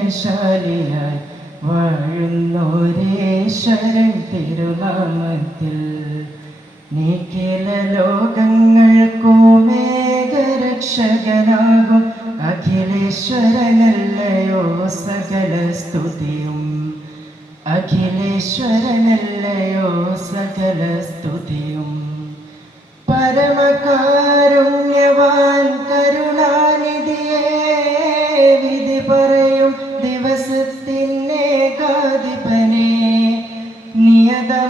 ദാക്ഷിണ്യശാലിയായി വാഴുന്നോരേശ്വരൻ തിരുനാമത്തിൽ നീക്കില ലോകങ്ങൾക്കുമേകരക്ഷകനാകും അഖിലേശ്വരനല്ലയോ സകല സ്തുതിയും, അഖിലേശ്വരനല്ലയോ സകല സ്തുതിയും. പരമകാരുണ്യവാൻ കരുണാനിധിയെ വിധി പറയും ദിവസത്തിനേകാധിപനെ നിയതമാരാധിപ്പൂ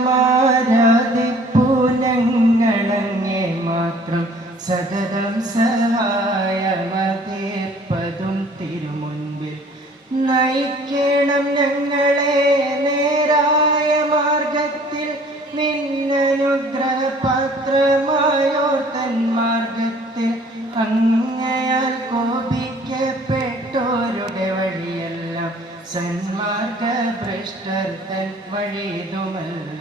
ഞങ്ങളങ്ങേ മാത്രം സതതം സഹായമതീർപ്പതും തിരുമുൻപിൽ നയിക്കണം ഞങ്ങളെ നേരായ മാർഗത്തിൽ നിന്നനുഗ്രഹപാത്രമായോ തന്മാർഗത്തിൽ അങ്ങയാൽ കോപിക്കപ്പെട്ടോരുടെ വഴിയെല്ലാം സന്മാർഗ ഭ്രഷ്ടർ തൻ വഴിതുമല്ല.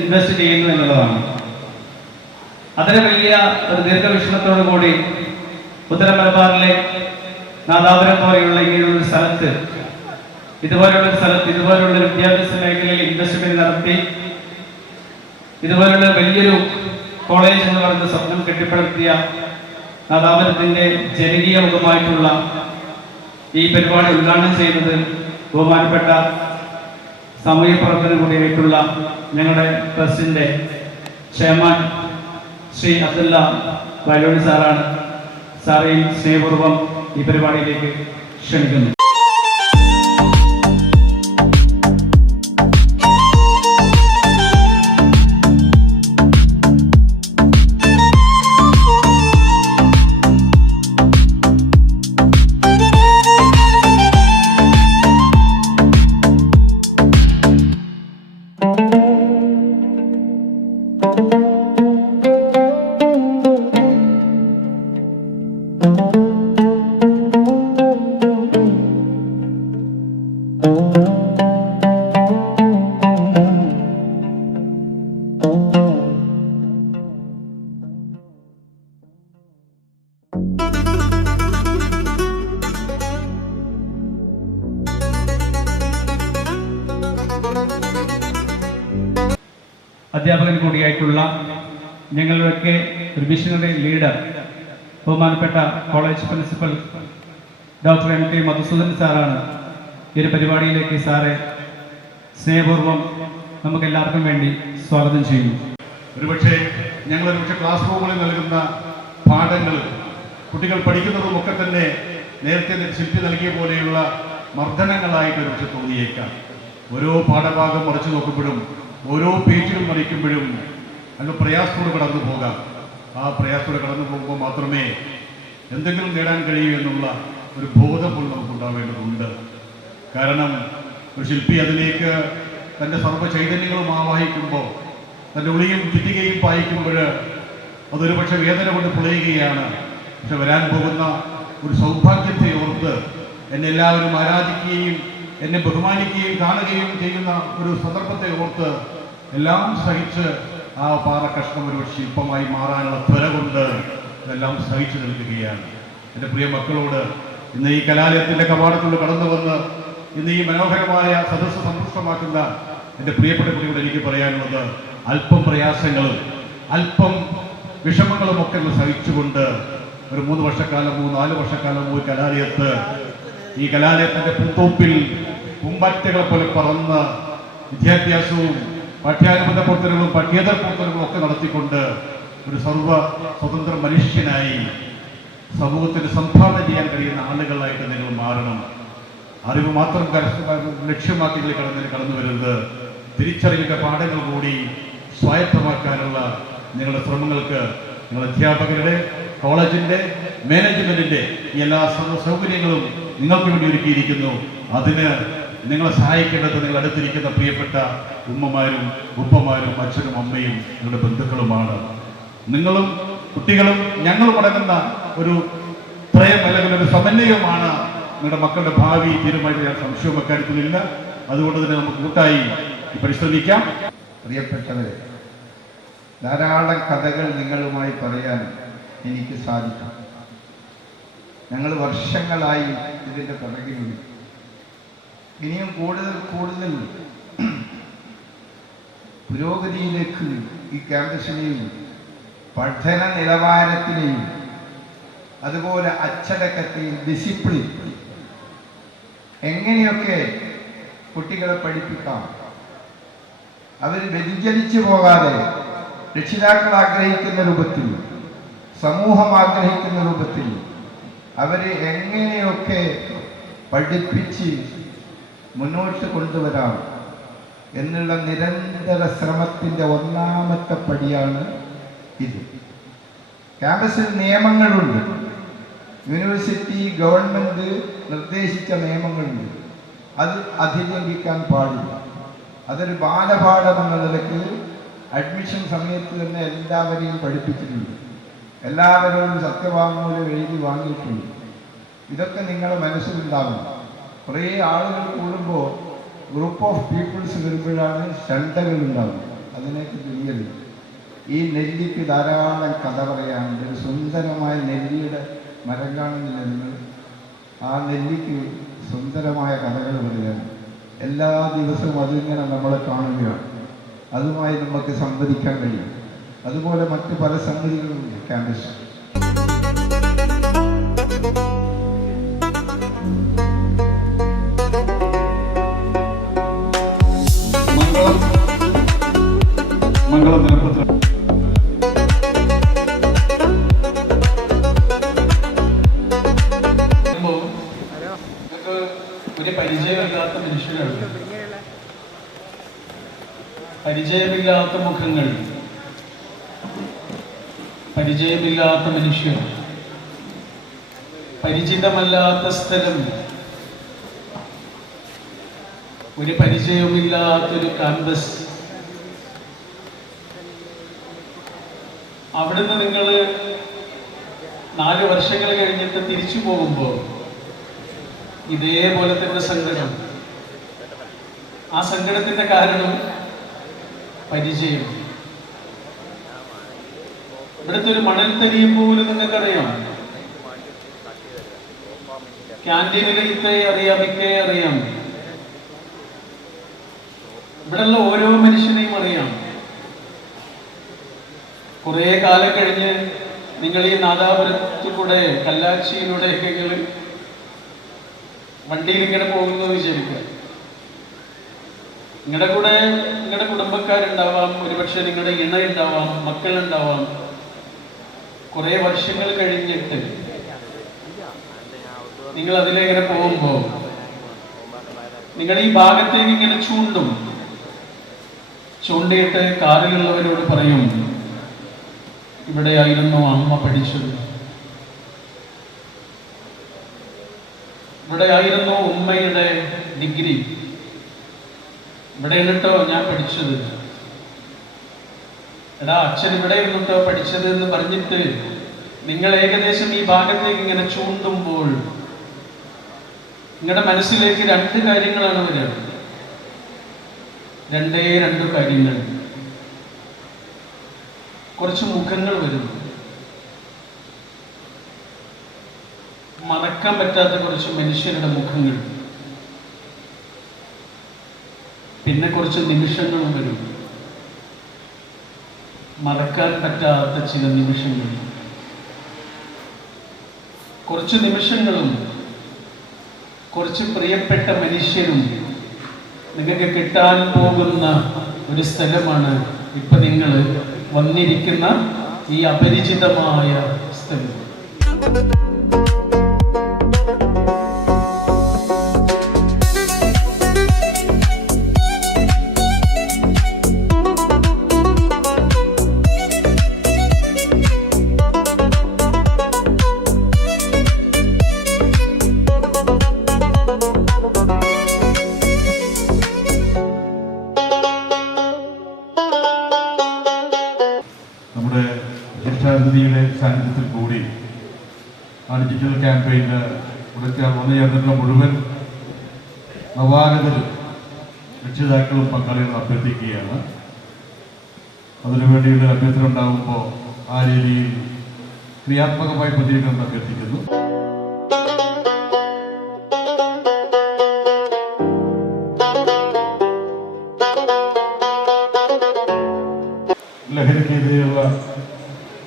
ഇൻവെസ്റ്റ് ചെയ്യുന്നു എന്നുള്ളതാണ്. അതിന് വലിയ ഒരു ദീർഘവീക്ഷണത്തോടു കൂടി ഉത്തര മലബാറിലെ നാദാപുരം പോലെയുള്ള ഇങ്ങനെയുള്ള സ്ഥലത്ത് ഇതുപോലുള്ള വിദ്യാഭ്യാസ മേഖലയിൽ ഇൻവെസ്റ്റ്മെന്റ് നടത്തി ഇതുപോലുള്ള വലിയൊരു കോളേജ് എന്ന് പറയുന്ന സ്വപ്നം കെട്ടിപ്പടുത്തിയ നാദാപുരത്തിന്റെ ജനകീയ മുഖമായിട്ടുള്ള ഈ പരിപാടി ഉദ്ഘാടനം ചെയ്യുന്നത് ബഹുമാനപ്പെട്ട സാമൂഹ്യ പ്രവർത്തനം കൂടിയായിട്ടുള്ള ഞങ്ങളുടെ ട്രസ്റ്റിന്റെ ചെയർമാൻ ശ്രീ അബ്ദുല്ല വയലോടി സാറാണ്. സാറേയും സ്നേഹപൂർവ്വം ഈ പരിപാടിയിലേക്ക് ക്ഷണിക്കുന്നു. അധ്യാപകൻ കൂടിയായിട്ടുള്ള ഞങ്ങളുടെയൊക്കെ ഒരു വിഷണറി ലീഡർ ബഹുമാനപ്പെട്ട college principal doctor M K Madhusudan സാറാണ് ഈ ഒരു പരിപാടിയിലേക്ക് സാറെ സ്നേഹപൂർവ്വം നമുക്ക് എല്ലാവർക്കും വേണ്ടി സ്വാഗതം ചെയ്യുന്നു. ഒരുപക്ഷെ ക്ലാസ് റൂമുകളിൽ നൽകുന്ന പാഠങ്ങൾ കുട്ടികൾ പഠിക്കുന്നതുമൊക്കെ തന്നെ നേരത്തെ ശില്പി നൽകിയ പോലെയുള്ള മർദ്ദനങ്ങളായിട്ട് ഒരുപക്ഷെ തോന്നിയേക്കാം. ഓരോ പാഠഭാഗം മറിച്ചു നോക്കുമ്പോഴും ഓരോ പേജുകൾ മറിക്കുമ്പോഴും നല്ല പ്രയാസത്തോടെ കടന്നു പോകാം. ആ പ്രയാസത്തോടെ കടന്നു പോകുമ്പോൾ മാത്രമേ എന്തെങ്കിലും നേടാൻ കഴിയൂ എന്നുള്ള ഒരു ബോധം പോലും നമുക്കുണ്ടാവേണ്ടതുണ്ട്. കാരണം ഒരു ശില്പി അതിലേക്ക് തൻ്റെ സർവ്വ ചൈതന്യങ്ങളും ആവാഹിക്കുമ്പോൾ, തൻ്റെ ഉളിയും ചുറ്റികയും പായിക്കുമ്പോൾ അതൊരു പക്ഷെ വേദന കൊണ്ട് പുളയുകയാണ്. പക്ഷെ വരാൻ പോകുന്ന ഒരു സൗഭാഗ്യത്തെ ഓർത്ത് എന്നെ എല്ലാവരും ആരാധിക്കുകയും എന്നെ ബഹുമാനിക്കുകയും കാണുകയും ചെയ്യുന്ന ഒരു സന്ദർഭത്തെ ഓർത്ത് എല്ലാം സഹിച്ച് ആ പാറ കഷ്ണം ഒരു ശില്പമായി മാറാനുള്ള ത്വര കൊണ്ട് ഇതെല്ലാം സഹിച്ചു നിൽക്കുകയാണ്. എൻ്റെ പ്രിയ മക്കളോട് ഇന്ന് ഈ കലാലയത്തിൻ്റെ കവാടത്തിലൂടെ കടന്നു വന്ന് ഇന്ന് ഈ മനോഹരമായ സദസ്സ് സന്തുഷ്ടമാക്കുന്ന എൻ്റെ പ്രിയപ്പെട്ട കുട്ടികളോട് എനിക്ക് പറയാനുള്ളത്, അല്പം പ്രയാസങ്ങളും അല്പം വിഷമങ്ങളും ഒക്കെ സഹിച്ചുകൊണ്ട് ഒരു 3 വർഷക്കാലം 4 വർഷക്കാലം ഒരു കലാലയത്ത് ഈ കലാലയത്തിൻ്റെ പൂത്തോപ്പിൽ പൂമ്പാറ്റകളെ പോലെ പറന്ന് വിദ്യാഭ്യാസവും പാഠ്യാനുബന്ധ പ്രവർത്തനങ്ങളും പഠ്യേതര പ്രവർത്തനങ്ങളും ഒക്കെ നടത്തിക്കൊണ്ട് ഒരു സർവ്വ സ്വതന്ത്ര മനുഷ്യനായി സമൂഹത്തിന് സംഭാവന ചെയ്യാൻ കഴിയുന്ന ആളുകളായിട്ട് നിങ്ങൾ മാറണം. അറിവ് മാത്രം ലക്ഷ്യമാക്കി കടന്നു വരുന്നത് തിരിച്ചറിവിൻ്റെ പാഠങ്ങൾ കൂടി സ്വായത്തമാക്കാനുള്ള നിങ്ങളുടെ ശ്രമങ്ങൾക്ക് നിങ്ങൾ അധ്യാപകരുടെ, കോളേജിൻ്റെ, മാനേജ്മെന്റിന്റെ എല്ലാ സൗകര്യങ്ങളും നിങ്ങൾക്ക് വേണ്ടി ഒരുക്കിയിരിക്കുന്നു. അതിന് നിങ്ങളെ സഹായിക്കേണ്ടത് നിങ്ങൾ അടുത്തിരിക്കുന്ന പ്രിയപ്പെട്ട ഉമ്മമാരും ഉപ്പമാരും അച്ഛനും അമ്മയും നിങ്ങളുടെ ബന്ധുക്കളുമാണ്. നിങ്ങളും കുട്ടികളും ഞങ്ങളും അടങ്ങുന്ന ഒരു ത്രയം അല്ലെങ്കിൽ ഒരു സമന്വയമാണ് നിങ്ങളുടെ മക്കളുടെ ഭാവി തീരുമാനിക്കാൻ സംശയവും അക്കാര്യത്തിലില്ല. അതുകൊണ്ട് തന്നെ നമുക്ക് കൂട്ടായി പരിശ്രമിക്കാം. പ്രിയപ്പെട്ടവരെ, ധാരാളം കഥകൾ നിങ്ങളുമായി പറയാൻ എനിക്ക് സാധിക്കും. ഞങ്ങൾ വർഷങ്ങളായി ഇതിൻ്റെ പിറകിലുണ്ട്. ഇനിയും കൂടുതൽ പുരോഗതിയിലേക്ക് ഈ ക്യാമ്പസിനെയും പഠന നിലവാരത്തിനെയും അതുപോലെ അച്ചടക്കത്തെയും ഡിസിപ്ലിൻ എങ്ങനെയൊക്കെ കുട്ടികളെ പഠിപ്പിക്കാം, അവർ വ്യതിചലിച്ചു പോകാതെ രക്ഷിതാക്കൾ ആഗ്രഹിക്കുന്ന രൂപത്തിൽ, സമൂഹം ആഗ്രഹിക്കുന്ന രൂപത്തിൽ അവരെ എങ്ങനെയൊക്കെ പഠിപ്പിച്ച് മുന്നോട്ട് കൊണ്ടുവരാം എന്നുള്ള നിരന്തര ശ്രമത്തിൻ്റെ ഒന്നാമത്തെ പടിയാണ് ഇത്. ക്യാമ്പസിൽ നിയമങ്ങളുണ്ട്. യൂണിവേഴ്സിറ്റി ഗവൺമെൻറ് നിർദ്ദേശിച്ച നിയമങ്ങളുണ്ട്. അത് അതിലംഘിക്കാൻ പാടില്ല. അതൊരു ബാലപാഠം എന്ന നിലയ്ക്ക് അഡ്മിഷൻ സമയത്ത് തന്നെ എല്ലാവരെയും പഠിപ്പിച്ചിട്ടുണ്ട്. എല്ലാവരോടും സത്യവാങ്മൂലം എഴുതി വാങ്ങിയിട്ടുണ്ട്. ഇതൊക്കെ നിങ്ങളുടെ മനസ്സിലുണ്ടാകും. കുറേ ആളുകൾ കൂടുമ്പോൾ ഗ്രൂപ്പ് ഓഫ് പീപ്പിൾസ് വരുമ്പോഴാണ് ശണ്ടകൾ ഉണ്ടാകും. അതിനേക്ക് തിരിയരുത്. ഈ നെല്ലിക്ക് ധാരാളം കഥ പറയാനുണ്ട്. ഒരു സുന്ദരമായ നെല്ലിയുടെ മരം കാണുന്നില്ല നിങ്ങൾ? ആ നെല്ലിക്ക് സുന്ദരമായ കഥകൾ പറയുകയാണ്. എല്ലാ ദിവസവും അതിങ്ങനെ നമ്മളെ കാണുകയാണ്. അതുമായി നമുക്ക് സംവദിക്കാൻ കഴിയും. അതുപോലെ മറ്റ് പല സംഗതികളുണ്ട് ക്യാമ്പസ്. മംഗളം ദിനപത്രം ഒരു പരിചയമില്ലാത്ത മനുഷ്യരാണ്, പരിചയമില്ലാത്ത മുഖങ്ങൾ, പരിചയമില്ലാത്ത മനുഷ്യർ, പരിചിതമല്ലാത്ത സ്ഥലം, ഒരു പരിചയമില്ലാത്തൊരു ക്യാമ്പസ്. അവിടുന്ന് നിങ്ങൾ 4 വർഷങ്ങൾ കഴിഞ്ഞിട്ട് തിരിച്ചു പോകുമ്പോൾ ഇതേപോലെ തന്നെ സങ്കടം. ആ സങ്കടത്തിന്റെ കാരണം പരിചയം. ഇവിടുത്തെ ഒരു മണൽത്തരിയെ പോലും നിങ്ങൾക്കറിയാം. ക്യാൻറ്റീനിലെ ഇത്തയെ അറിയാം, ഇക്കയെ അറിയാം. ഇവിടെയുള്ള ഓരോ മനുഷ്യനെയും അറിയാം. കുറേ കാലം കഴിഞ്ഞ് നിങ്ങൾ ഈ നാദാപുരത്തിൽ കൂടെ കല്ലാച്ചിയിലൂടെയൊക്കെ നിങ്ങൾ വണ്ടിയിൽ ഇങ്ങനെ പോകുന്നത് വിചാരിക്കുക. നിങ്ങളുടെ കൂടെ നിങ്ങളുടെ കുടുംബക്കാരുണ്ടാവാം, ഒരുപക്ഷെ നിങ്ങളുടെ ഇണയുണ്ടാവാം, മക്കളുണ്ടാവാം. കുറേ വർഷങ്ങൾ കഴിഞ്ഞിട്ട് നിങ്ങൾ അതിലെങ്ങനെ പോകുമ്പോൾ നിങ്ങൾ ഈ ഭാഗത്തേക്ക് ഇങ്ങനെ ചൂണ്ടിയിട്ട് കാറിലുള്ളവരോട് പറയും, ഇവിടെയായിരുന്നു അമ്മ പഠിച്ചത്, ഇവിടെയായിരുന്നു ഉമ്മയുടെ ഡിഗ്രി, ഇവിടെയാണ് കേട്ടോ ഞാൻ പഠിച്ചത്, എടാ അച്ഛൻ ഇവിടെ ഇരുന്നിട്ടോ പഠിച്ചത് എന്ന് പറഞ്ഞിട്ട് നിങ്ങൾ ഏകദേശം ഈ ഭാഗത്തേക്ക് ഇങ്ങനെ ചൂണ്ടുമ്പോൾ നിങ്ങളുടെ മനസ്സിലേക്ക് രണ്ട് കാര്യങ്ങളാണ് വരിക. രണ്ട് കാര്യങ്ങൾ. കുറച്ച് മുഖങ്ങൾ വരുന്നു, മറക്കാൻ പറ്റാത്ത കുറച്ച് മനുഷ്യരുടെ മുഖങ്ങൾ. പിന്നെ കുറച്ച് നിമിഷങ്ങളും വരും, മറക്കാൻ പറ്റാത്ത ചില നിമിഷങ്ങൾ. കുറച്ച് നിമിഷങ്ങളും കുറച്ച് പ്രിയപ്പെട്ട മനുഷ്യരും നിങ്ങൾക്ക് കിട്ടാൻ പോകുന്ന ഒരു സ്ഥലമാണ് ഇപ്പൊ നിങ്ങൾ വന്നിരിക്കുന്ന ഈ അപരിചിതമായ സ്ഥലം. നമ്മുടെ വിശിഷ്ടാതിഥിയുടെ സാന്നിധ്യത്തിൽ കൂടി ആ ഡിജിറ്റൽ ക്യാമ്പയിന് ഇവിടുത്തെ വന്നു ചേർന്നിട്ടുള്ള മുഴുവൻ നവാഗതരും രക്ഷിതാക്കളും പങ്കാളികളും അഭ്യർത്ഥിക്കുകയാണ്. അതിനുവേണ്ടിയുള്ള അഭ്യർത്ഥന ഉണ്ടാകുമ്പോൾ ആ രീതിയിൽ ക്രിയാത്മകമായി പ്രതികരിക്കണം അഭ്യർത്ഥിക്കുന്നു. ലഹരിക്കെതിരെയുള്ള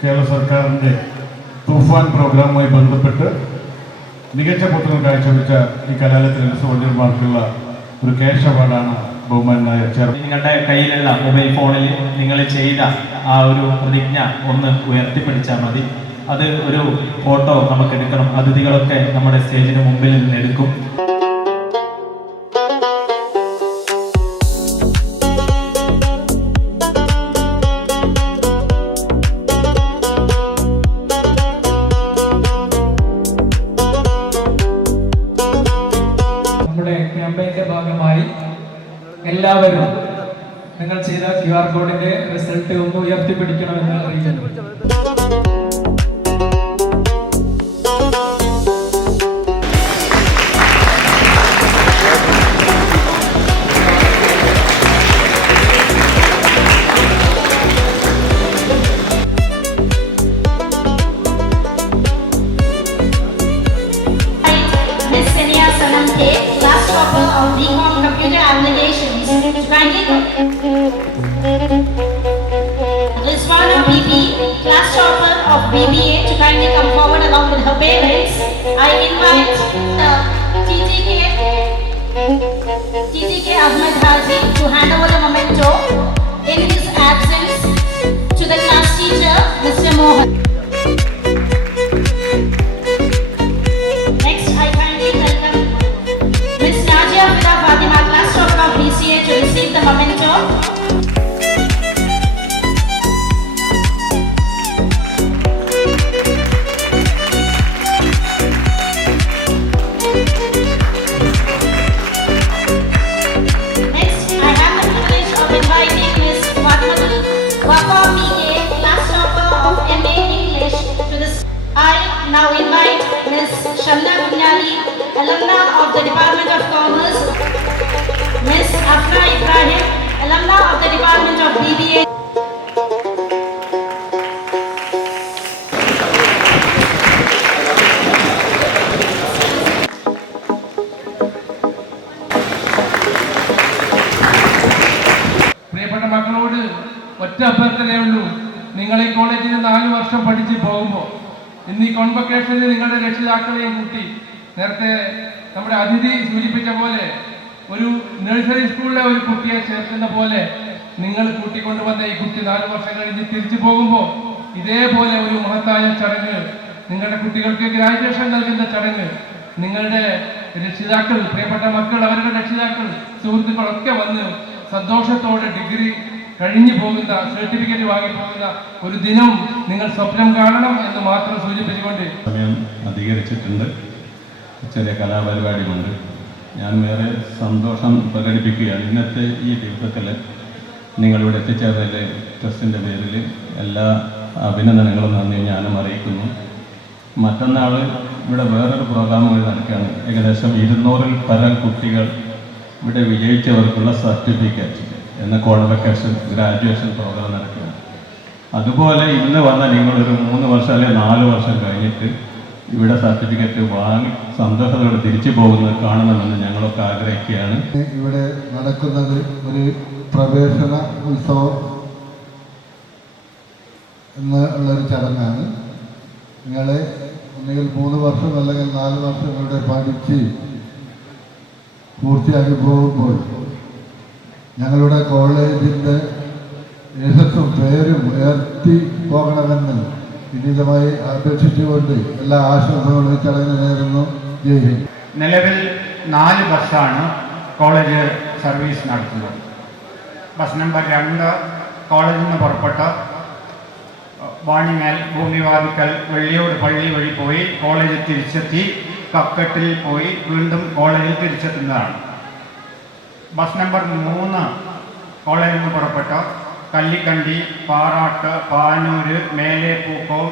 കേരള സർക്കാരിൻ്റെ തൂഫാൻ പ്രോഗ്രാമുമായി ബന്ധപ്പെട്ട് മികച്ച പ്രവർത്തനം കാഴ്ചവെച്ച ഈ കലാലയത്തിലെ സഹോദരന്മാർക്കുള്ള ഒരു ക്യാഷ് അവാർഡാണ് ബഹുമാനായ ചെയർമാൻ. നിങ്ങളുടെ കയ്യിലുള്ള മൊബൈൽ ഫോണിൽ നിങ്ങൾ ചെയ്ത ആ ഒരു പ്രതിജ്ഞ ഒന്ന് ഉയർത്തിപ്പിടിച്ചാൽ മതി. അത് ഒരു ഫോട്ടോ നമുക്ക് എടുക്കണം. അതിഥികളൊക്കെ നമ്മുടെ സ്റ്റേജിന് മുമ്പിൽ നിന്ന് എടുക്കും. ക്യാമ്പയിന്റെ ഭാഗമായി എല്ലാവരും നിങ്ങൾ ചെയ്ത QR കോഡിന്റെ റിസൾട്ട് ഒന്ന് ഉയർത്തിപ്പിടിക്കണമെന്ന് അറിയിക്കുന്നു. Rizwana BP, class topper of BBA, to kindly come forward along with her parents. I invite TTK Ahmed Haji to hand over the memento in his absence to the class teacher, Mr. Mohan. Next, I kindly welcome Ms. Najia Fida Fatima, class topper of BCA, to receive the memento. Now invite Ms. Shamna Kunyali, alumna of the Department of Commerce, Ms. Afra Ibrahim, alumna of the Department of BBA. പ്രിയപ്പെട്ട മക്കളോട് ഒറ്റ അഭ്യർത്ഥനയേ ഉള്ളൂ. നിങ്ങൾ ഈ കോളേജിൽ 4 വർഷം പഠിച്ച് പോകുമ്പോൾ ഇന്ന് ഈ കോൺവൊക്കേഷനിൽ നിങ്ങളുടെ രക്ഷിതാക്കളെയും കൂട്ടി നേരത്തെ നമ്മുടെ അതിഥി സൂചിപ്പിച്ച പോലെ ഒരു നഴ്സറി സ്കൂളിലെ ഒരു കുട്ടിയെ ചേർക്കുന്ന പോലെ നിങ്ങൾ കൂട്ടിക്കൊണ്ടുവന്ന ഈ കുട്ടി 4 വർഷം കഴിഞ്ഞ് തിരിച്ചു പോകുമ്പോൾ ഇതേപോലെ ഒരു മഹത്തായ ചടങ്ങ്, നിങ്ങളുടെ കുട്ടികൾക്ക് ഗ്രാജുവേഷൻ നൽകുന്ന ചടങ്ങ്, നിങ്ങളുടെ രക്ഷിതാക്കൾ, പ്രിയപ്പെട്ട മക്കൾ, അവരുടെ രക്ഷിതാക്കൾ, സുഹൃത്തുക്കളൊക്കെ വന്ന് സന്തോഷത്തോടെ ഡിഗ്രി കഴിഞ്ഞു പോകുന്ന, സർട്ടിഫിക്കറ്റ് വാങ്ങി പോകുന്ന ഒരു ദിനം നിങ്ങൾ സ്വപ്നം കാണണം എന്ന് മാത്രം സൂചിപ്പിച്ചുകൊണ്ട് സമയം അധികരിച്ചിട്ടുണ്ട്. ചെറിയ കലാപരിപാടിയുണ്ട്. ഞാൻ വേറെ സന്തോഷം പ്രകടിപ്പിക്കുകയാണ്. ഇന്നത്തെ ഈ ദിവസത്തിൽ നിങ്ങളിവിടെ എത്തിച്ചേർന്നതിൽ ട്രസ്റ്റിൻ്റെ പേരിൽ എല്ലാ അഭിനന്ദനങ്ങളും നന്ദി ഞാനും അറിയിക്കുന്നു. മറ്റന്നാൾ ഇവിടെ വേറൊരു പ്രോഗ്രാം കൂടി നടക്കുകയാണ്. ഏകദേശം 200-ൽ പരം കുട്ടികൾ ഇവിടെ വിജയിച്ചവർക്കുള്ള സർട്ടിഫിക്കറ്റ് എന്ന കോൺവൊക്കേഷൻ ഗ്രാജുവേഷൻ പ്രോഗ്രാം നടക്കുകയാണ്. അതുപോലെ ഇന്ന് വന്ന നിങ്ങളൊരു 3 വർഷം അല്ലെങ്കിൽ 4 വർഷം കഴിഞ്ഞിട്ട് ഇവിടെ സർട്ടിഫിക്കറ്റ് വാങ്ങി സന്തോഷത്തോടെ തിരിച്ചു പോകുന്നത് കാണണമെന്ന് ഞങ്ങളൊക്കെ ആഗ്രഹിക്കുകയാണ്. ഇവിടെ നടക്കുന്നത് ഒരു പ്രവേശന ഉത്സവം എന്നുള്ളൊരു ചടങ്ങാണ്. നിങ്ങളെ ഒന്നുകിൽ 3 വർഷം അല്ലെങ്കിൽ 4 വർഷം ഇവിടെ പഠിച്ച് പൂർത്തിയാക്കി പോകുമ്പോൾ ഞങ്ങളുടെ കോളേജിൻ്റെ യശസ്സും പേരും ഉയർത്തി പോകണമെന്ന് വിനീതമായി അപേക്ഷിച്ചുകൊണ്ട് എല്ലാ ആശംസകളും ഈ ചടങ്ങിന് നേരുന്നു. ജയ് ഹിന്ദ്. നിലവിൽ 4 ബസ്സാണ് കോളേജ് സർവീസ് നടത്തുന്നത്. ബസ് നമ്പർ 2 കോളേജിൽ നിന്ന് പുറപ്പെട്ട് വാണിമേൽ, ഭൂമിവാദിക്കൽ, വെള്ളിയോട് പള്ളി വഴി പോയി കോളേജിൽ തിരിച്ചെത്തി കക്കട്ടിൽ പോയി വീണ്ടും കോളേജിൽ തിരിച്ചെത്തുന്നതാണ്. ബസ് നമ്പർ 3 കോളേജിൽ നിന്ന് പുറപ്പെട്ട് കല്ലിക്കണ്ടി, പാറാട്ട്, പാനൂര്, മേലെ പൂക്കോം,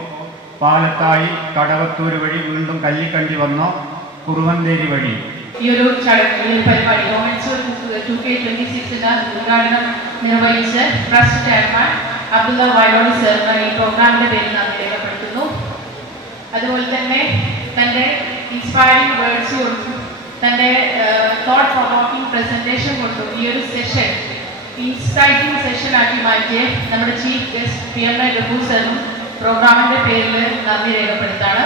പാലത്തായി, കടവത്തൂർ വഴി വീണ്ടും കല്ലിക്കണ്ടി വന്നോ കുറുവന്തേരി വഴി. ഈ ഒരു ചടങ്ങിൽ പരിപാടി ഗവൺമെന്റ് 2K26 ഉദ്ഘാടനം നിർവഹിച്ച് ട്രസ്റ്റ് ചെയർമാൻ അബ്ദുള്ള വയലോടി സാറിന് ഈ പ്രോഗ്രാമിന്റെ പേരിൽ നന്ദി രേഖപ്പെടുത്തുന്നു. അതുപോലെ തന്നെ തൻ്റെ ഇൻസ്പയറിംഗ് വേർഡ്സ് കൊടുത്തു, തൻ്റെ തോട്ട് പ്രൊവോക്കിംഗ് പ്രസന്റേഷൻ കൊടുത്തു ഈ ഒരു സെഷൻ ഇൻസൈറ്റിംഗ് സെഷനാക്കി മാറ്റിയ നമ്മുടെ ചീഫ് ഗസ്റ്റ് PMI രഘു സാറിനും പ്രോഗ്രാമിന്റെ പേരിൽ നന്ദി രേഖപ്പെടുത്താണ്.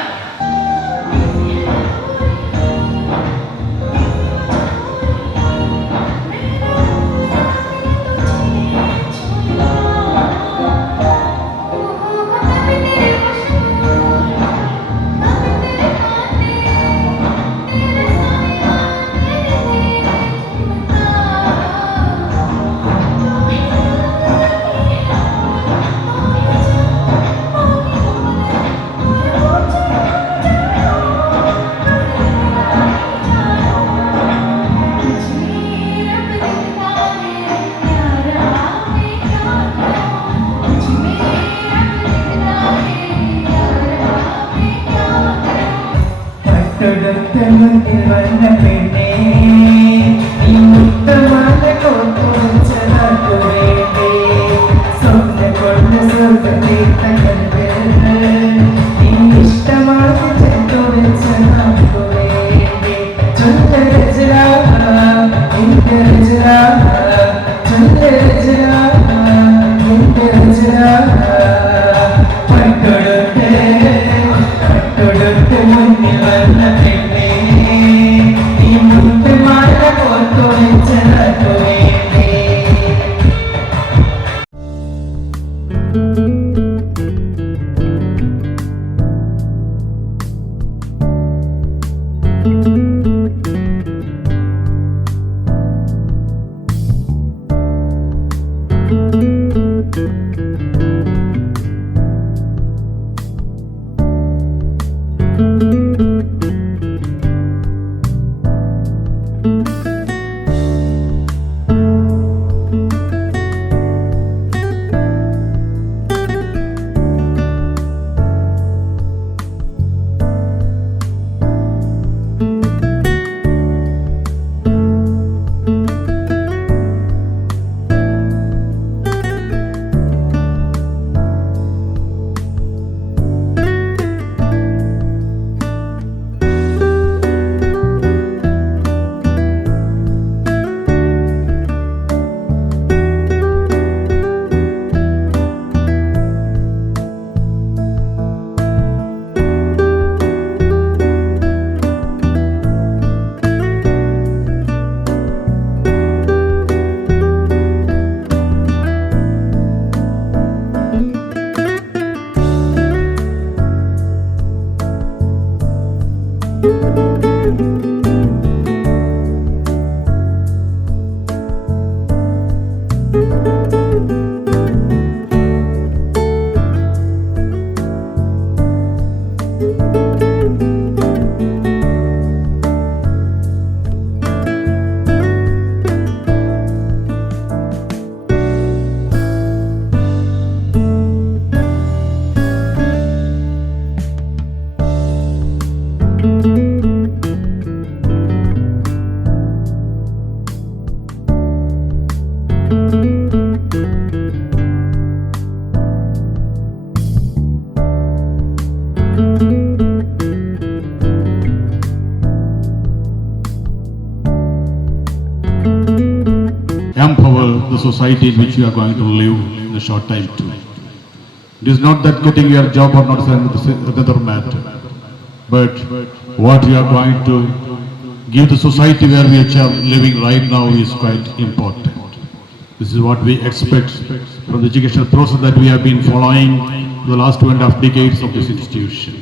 society in which you are going to live in a short time too. It is not that getting your job or not is another matter, but what you are going to give the society where we are living right now is quite important. This is what we expect from the educational process that we have been following for the last 2.5 decades of this institution.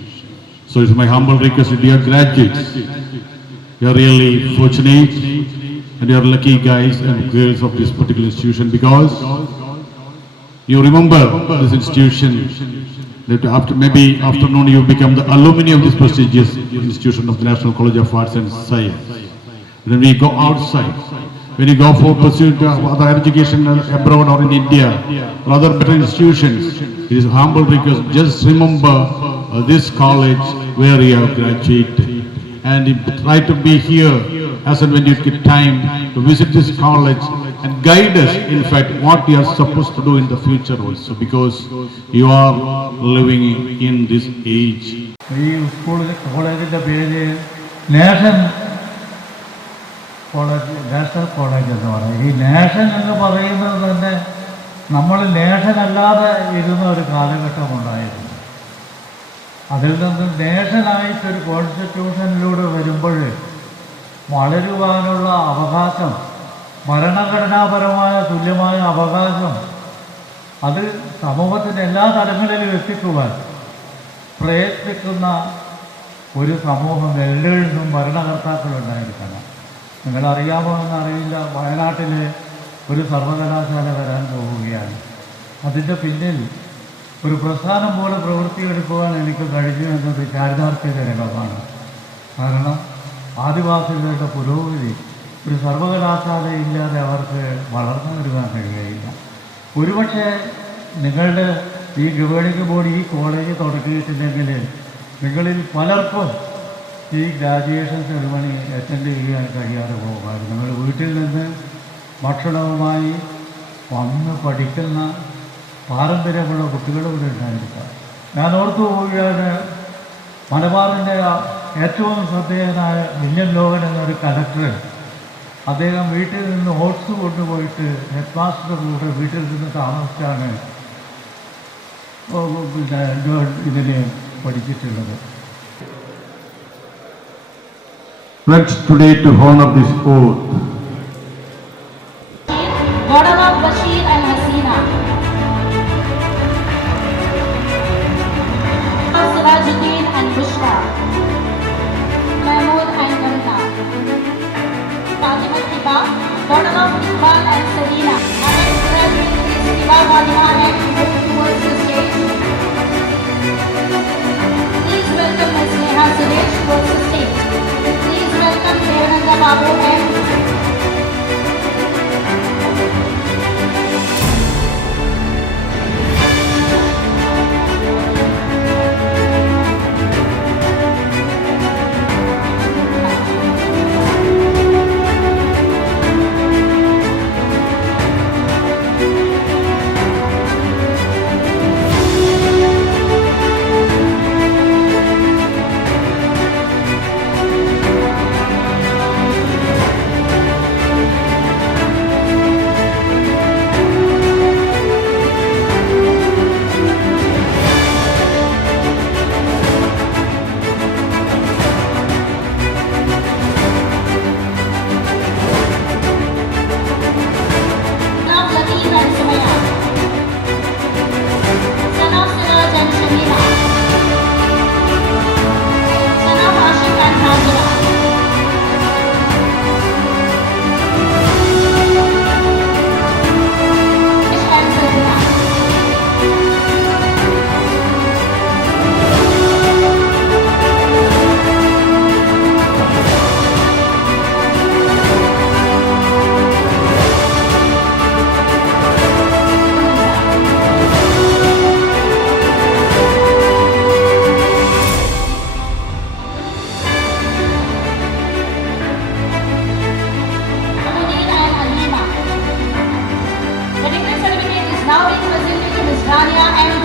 So it's my humble request, dear graduates, you are really fortunate and you are lucky guys and girls of this particular institution, because you remember this institution, that after maybe afternoon you become the alumni of this prestigious institution of the National College of Arts and Science. When we go outside, when you go for pursuit of other education abroad or in India or other better institutions, it is a humble request, just remember this college where you have graduated, and try to be here as and when you get time to visit this college and guide us, in fact, what you are supposed to do in the future also, because you are living in this age. ഈ കോളേജിൻ്റെ പേര് national college എന്ന് പറയും. ഈ nation എന്ന് പറയുന്നത് തന്നെ നമ്മൾ നേഷൻ അല്ലാതെ ഇരുന്ന ഒരു കാലഘട്ടം ഉണ്ടായിരുന്നു. അതിൽ നിന്ന് നേഷനായിട്ടൊരു കോൺസ്റ്റിറ്റ്യൂഷനിലൂടെ വരുമ്പോൾ വളരുവാനുള്ള അവകാശം, ഭരണഘടനാപരമായ തുല്യമായ അവകാശം, അത് സമൂഹത്തിൻ്റെ എല്ലാ തലങ്ങളിലും എത്തിക്കുവാൻ പ്രയത്നിക്കുന്ന ഒരു സമൂഹം എല്ലായിടത്തും ഭരണകർത്താക്കളുണ്ടായിരിക്കണം. നിങ്ങളറിയാമോ എന്നറിയില്ല, വയനാട്ടിൽ ഒരു സർവകലാശാല വരാൻ പോവുകയാണ്. അതിൻ്റെ പിന്നിൽ ഒരു പ്രസ്ഥാനം പോലെ പ്രവൃത്തിയെടുക്കുവാൻ എനിക്ക് കഴിഞ്ഞു എന്നത് ചാരിതാർത്ഥ്യജനകമാണ്. കാരണം ആദിവാസികളുടെ പുരോഗതി ഒരു സർവകലാശാല ഇല്ലാതെ അവർക്ക് വളർന്നു വരുവാൻ കഴിയുകയില്ല. ഒരുപക്ഷെ നിങ്ങളുടെ ഈ ഗവേണിംഗ് ബോർഡ് ഈ കോളേജ് തുടങ്ങിയിട്ടില്ലെങ്കിൽ നിങ്ങളിൽ പലർക്കും ഈ ഗ്രാജുവേഷൻ സെറിമണി അറ്റൻഡ് ചെയ്യാൻ കഴിയാതെ പോകുമായിരുന്നു. നിങ്ങൾ വീട്ടിൽ നിന്ന് ഭക്ഷണവുമായി വന്ന് പഠിക്കുന്ന പാരമ്പര്യമുള്ള കുട്ടികളും ഇവിടെ ഉണ്ടായിരിക്കാം. ഞാൻ ഓർത്തു പോവുകയാണ്, മലബാറിൻ്റെ ഏറ്റവും ശ്രദ്ധേയനായ വില്യം ലോഗൻ എന്നൊരു കലക്ടർ, അദ്ദേഹം വീട്ടിൽ നിന്ന് ഓട്സ് കൊണ്ടുപോയിട്ട് ഹെഡ് മാസ്റ്ററുടെ കൂടെ വീട്ടിൽ നിന്ന് താമസിച്ചാണ് ഇതിനെ പഠിച്ചിട്ടുള്ളത്. Pledge today to honor this oath. Godalab Bashir and Hasina. Sirajuddin and Bushra. Mahmood and Ganda. Fatima Tiba, Godalab Iqbal and Selina. And President Tiba Fatima and move towards the stage. Please welcome Ms. Neha Suresh towards the stage. Please welcome Devananda Babu and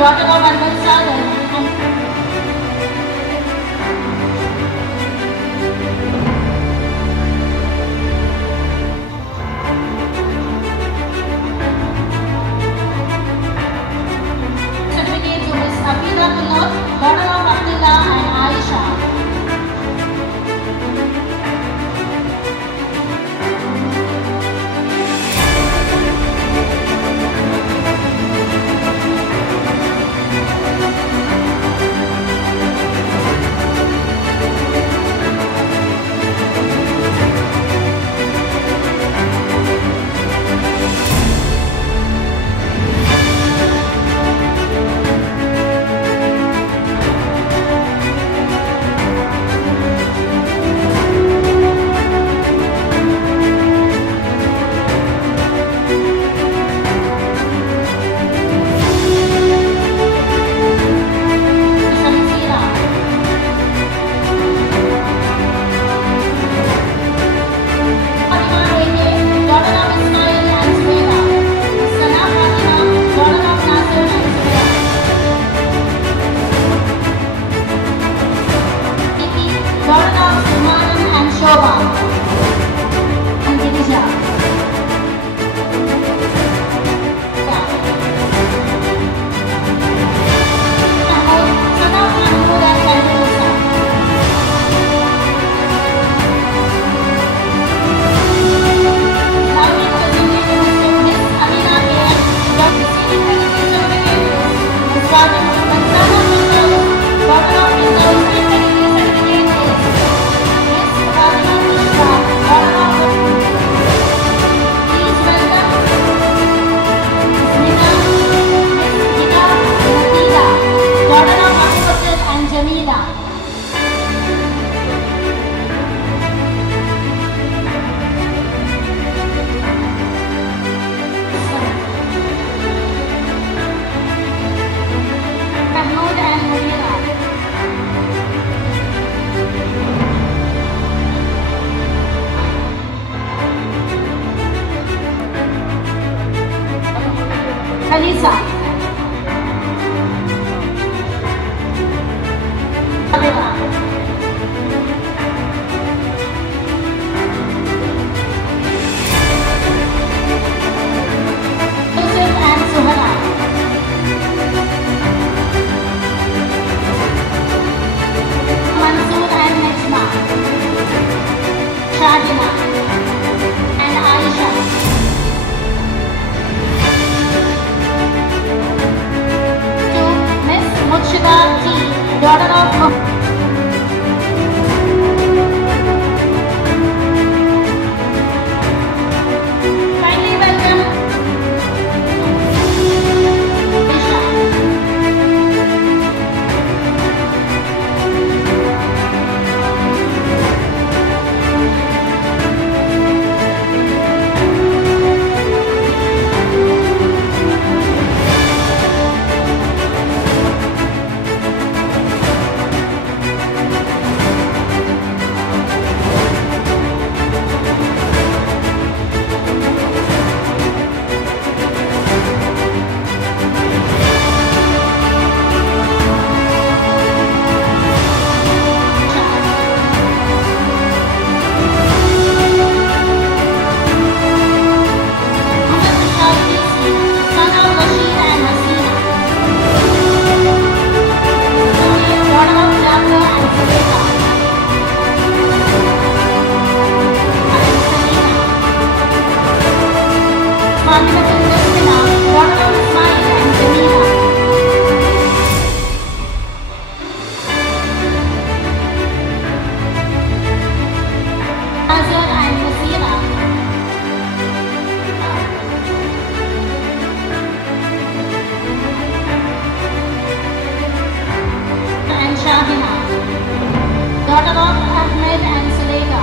daughter of Anwar Sagar and Risa. Joseph and Suhana. Mansoor and Najma. Shadina and Aisha. To Miss Murshida T, daughter of kindly welcome Isha. Daughter of Ahmed and Sulega.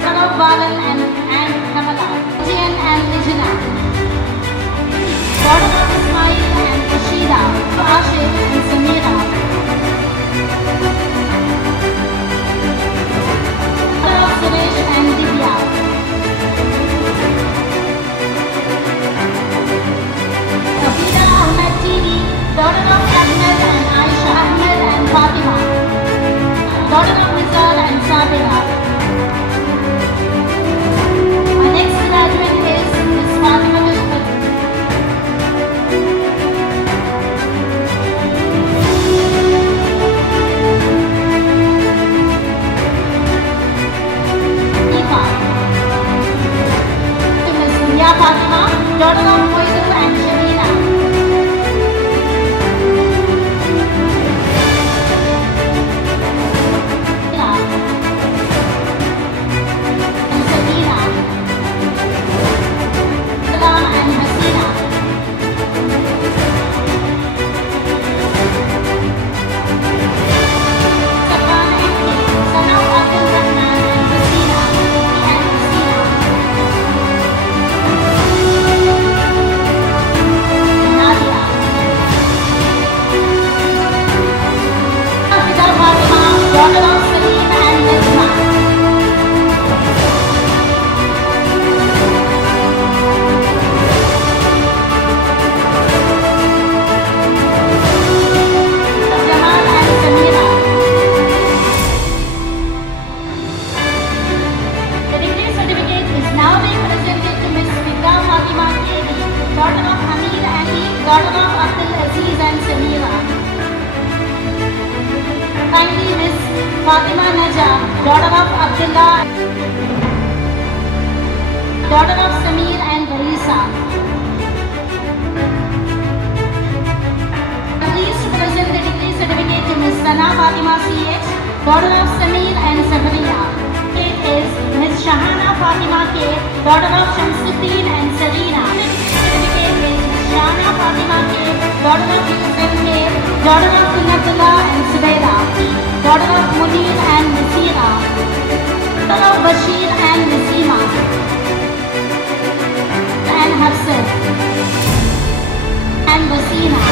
Daughter of Balan and Kamala. Jian and Lijana. Daughter of Ismail and Rashida. Ashir and Samira. Daughter of Suresh and Divya. Safida Ahmed TV, daughter of Ahmed and Aisha, Ahmed and Fatima, daughter of Rizal and Sabira. Our next graduate is Ms. Fatima Dushpat. Ifa. To Ms. Nia Fatima, daughter of Moidu and Shabina. And Sabina. Salam and Hasina. Safwan and Kate, son of Abdul Rahman and Hasina. And Hasina. Nadia. Hafida Fatima, daughter of Salim and Nazma. Jamal and Samira. The degree certificate is now being presented to Ms. Fida Fatima KD, daughter of Hamid Ali, daughter of Abdul Aziz and Samira. Kindly Ms. Fatima Naja, daughter of Abdullah, daughter of Samir and Risa. Pleased to present the degree certificate to Ms. Sana Fatima CH, daughter of Samir and Safariya. It is Ms. Shahana Fatima K, daughter of Shamsuddin and Sarina. The certificate is Ms. Shahana Fatima K, daughter of Yusuf K, daughter of Kunatullah and Zubaida, daughter of Munir and Nasira, daughter of Bashir and Nasima, and Hafsat, and Wasina.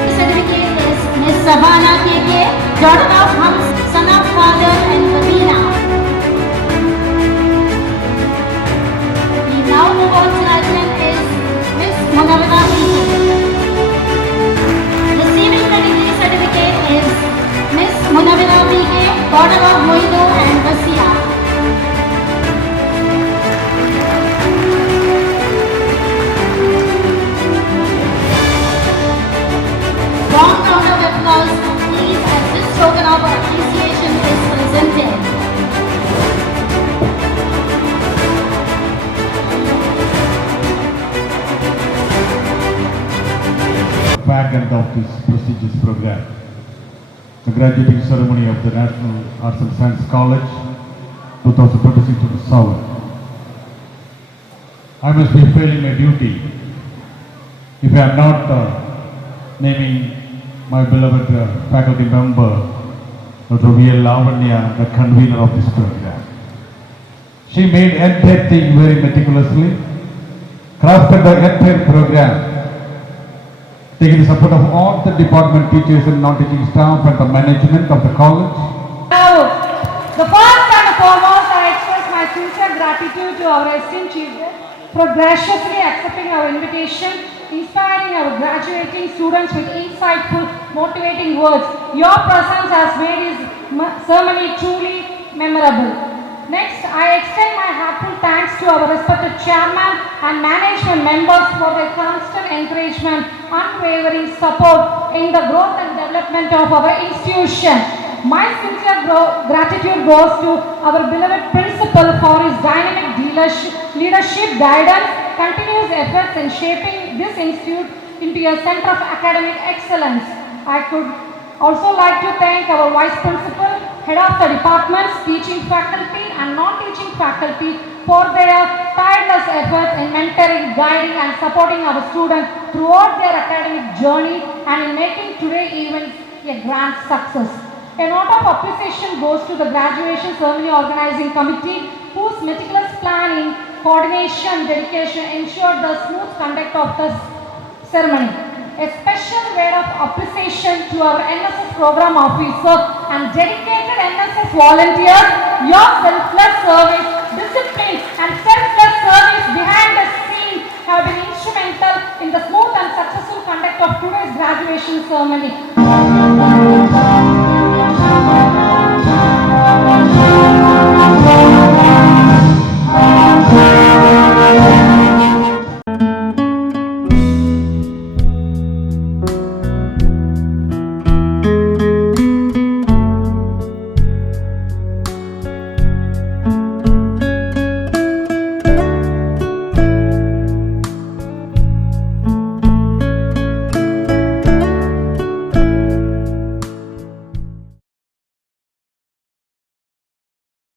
The certificate daughter of Hams, son of father and Rabina. We now move on to item is Miss Munawwara Bighe. Receiving the degree certificate is Miss Munawwara Bighe, daughter of Moido and Basia. Strong round of applause, please, as this token of appreciation is presented. Fag end of this prestigious program, the graduating ceremony of the National Arts and Science College 2026-27. I must be failing my duty if I am not naming my beloved faculty member, Dr. V.L. Lavanya, the convener of this program. She made entire thing very meticulously, crafted the entire program, taking the support of all the department teachers and non-teaching staff and the management of the college. Now, the first and foremost, I express my sincere gratitude to our esteemed chief guest for graciously accepting our invitation, inspiring our graduating students with insightful, motivating words. Your presence has made this ceremony truly memorable. Next, I extend my heartfelt thanks to our respected chairman and management members for their constant encouragement, unwavering support in the growth and development of our institution. My sincere gratitude goes to our beloved principal for his dynamic leadership, guidance, continuous efforts in shaping this institute into a center of academic excellence. I could also like to thank our vice principal, head of the departments, teaching faculty and non-teaching faculty for their tireless efforts in mentoring, guiding and supporting our students throughout their academic journey and in making today's event a grand success. A note of appreciation goes to the graduation ceremony organizing committee whose meticulous planning, coordination, dedication ensured the smooth conduct of the ceremony. A special word of appreciation to our NSS program officer and dedicated NSS volunteers. Your selfless service, discipline and selfless service behind the scene have been instrumental in the smooth and successful conduct of today's graduation ceremony.